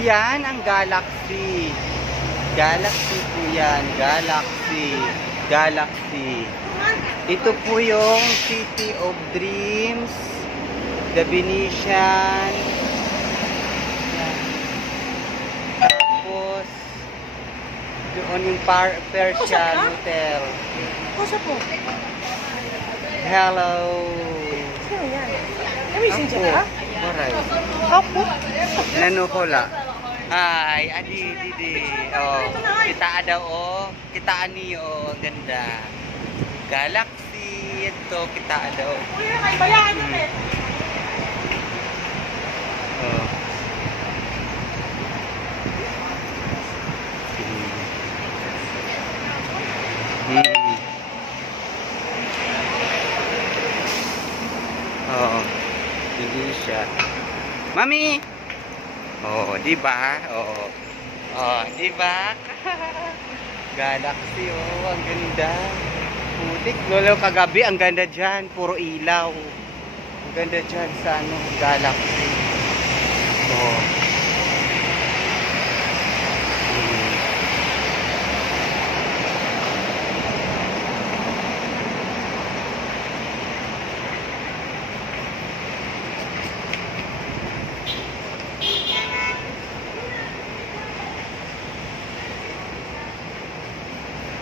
Yan ang Galaxy. Galaxy po yan. Galaxy. Galaxy. Ito po yung City of Dreams. The Venetian. Tapos, doon yung Persian Hotel. Kosa po. Hello. Sino yan? Kami sinja ka? Maray. Ako? Nano ko la. Ay, adi, didi. Oh, kita daw, oh. Kitaan niyo, oh. Ganda. Galaxy. Ito, kita daw. Kuya, may bayaran mo, Pet. Oh. Oo. Hindi siya. Mami! Oo, di ba? Oo. Oh, di ba? Galaxy, oh, ang ganda. Putik, lolo kagabi, ang ganda diyan, puro ilaw. Ang ganda diyan sa ano, Galaxy. Oh.